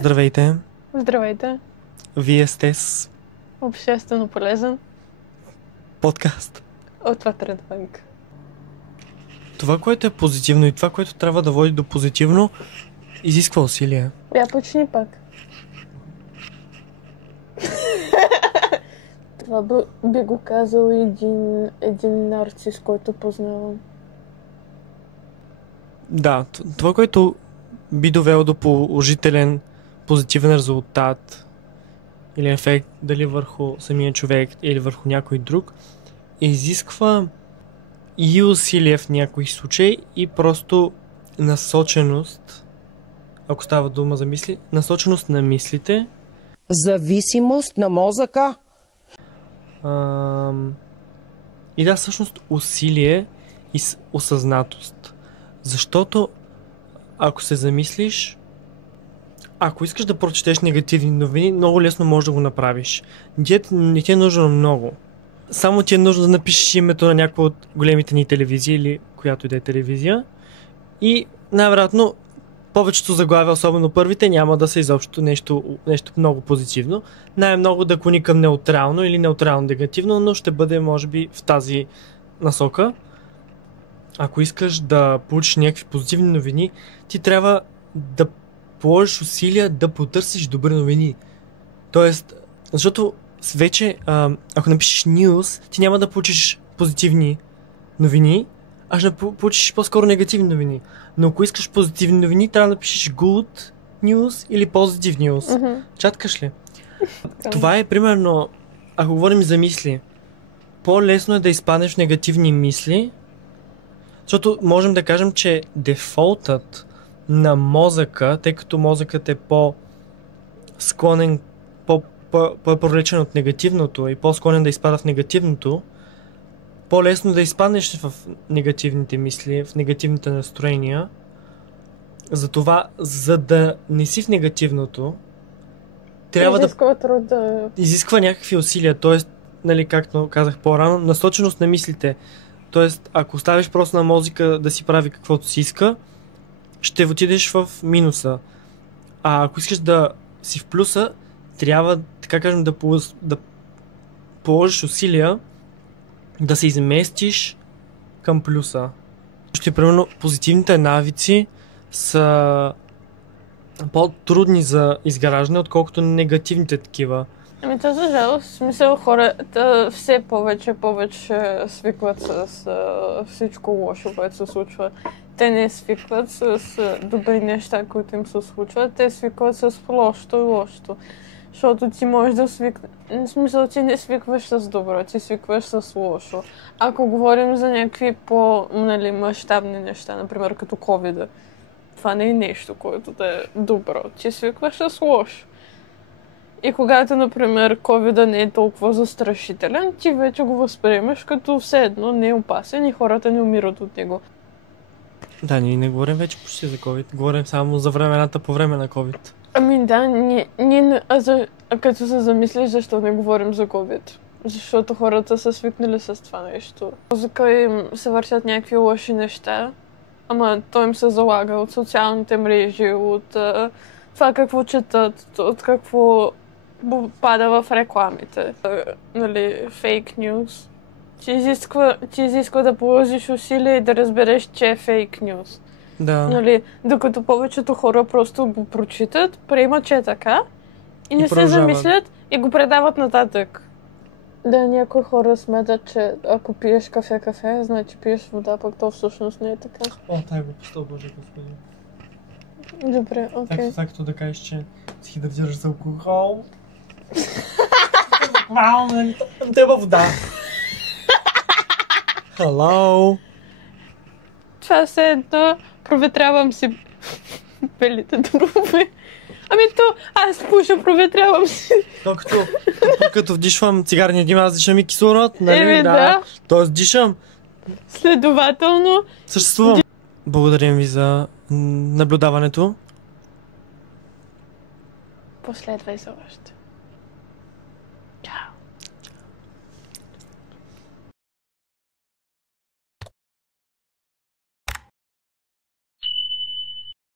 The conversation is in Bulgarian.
Здравейте, Здравейте! вие сте с Обществено полезен подкаст. от Ватренбанк. Това, което е позитивно и това, което трябва да води до позитивно, изисква усилие. Я почни пак. Това би го казал един нарцис, който познавам. Да, това, което би довело до положителен, позитивен резултат или ефект, дали върху самия човек или върху някой друг, изисква и усилие в някои случаи и просто насоченост, ако става дума за мисли, насоченост на мислите. Зависимост на мозъка. И да, всъщност усилие и осъзнатост. Защото ако се замислиш, ако искаш да прочетеш негативни новини, много лесно можеш да го направиш. Не ти е нужно много. Само ти е нужно да напишеш името на някаква от големите ни телевизии или която и да е телевизия. И най-вероятно повечето заглавия, особено първите, няма да са изобщо нещо много позитивно. Най-много да клони към неутрално или неутрално негативно, но ще бъде може би в тази насока. Ако искаш да получиш някакви позитивни новини, ти трябва да положиш усилия да потърсиш добри новини. Тоест, защото вече, ако напишеш news, ти няма да получиш позитивни новини, а ще получиш по-скоро негативни новини. Но ако искаш позитивни новини, трябва да напишеш good news или positive news. Mm-hmm. Чаткаш ли? Това е примерно, ако говорим за мисли, по-лесно е да изпаднеш в негативни мисли, защото можем да кажем, че дефолтът на мозъка, тъй като мозъкът е по-склонен, по-привлечен от негативното и по-склонен да изпада в негативното, по-лесно да изпаднеш в негативните мисли, в негативните настроения. Затова, за да не си в негативното, трябва изисква някакви усилия, т.е. нали, както казах по-рано, насоченост на мислите. Тоест, ако оставиш просто на мозъка да си прави каквото си иска, ще отидеш в минуса. А ако искаш да си в плюса, трябва, така кажем, да положиш усилия да се изместиш към плюса. Примерно, позитивните навици са по-трудни за изграждане, отколкото негативните такива. Ами то за жалост, в смисъл хората все повече свикват с всичко лошо, което се случва. Те не свикват с добри неща, които им се случват, те свикват с лошото и лошото. Защото ти можеш да свикнеш. В смисъл, ти не свикваш с добро, ти свикваш с лошо. Ако говорим за някакви мащабни неща, например като COVID-а, това не е нещо, което да е добро. Ти свикваш с лошо. И когато, например, COVID-а не е толкова застрашителен, ти вече го възприемаш като все едно не е опасен и хората не умират от него. Да, ние не говорим вече почти за COVID, говорим само за времената по време на COVID. Ами да, като се замислиш, защо не говорим за COVID? Защото хората са свикнали с това нещо. Музика им се вършат някакви лоши неща, ама той им се залага от социалните мрежи, от това какво четат, от какво пада в рекламите. Нали, фейк нюз. Ти изисква да положиш усилия и да разбереш, че е фейк нюз. Да. Нали, докато повечето хора просто го прочитат, приемат, че е така и не се замислят и го предават нататък. Да, някои хора смятат, че ако пиеш кафе, значи пиеш вода, пък то всъщност не е така. О, тая глупостта, боже господи. Добре, окей. Както да кажеш, че си да взираш за алкохол. Вау, нали? Теба вода. Hello. Това все едно проветрявам си белите дробове. Ами то, аз пуша, проветрявам си. Като вдишвам цигарния дим, аз дишам и кислород, нали? Да. Тоест дишам. Следователно. Съществувам. Благодарим ви за наблюдаването. Последвай за още.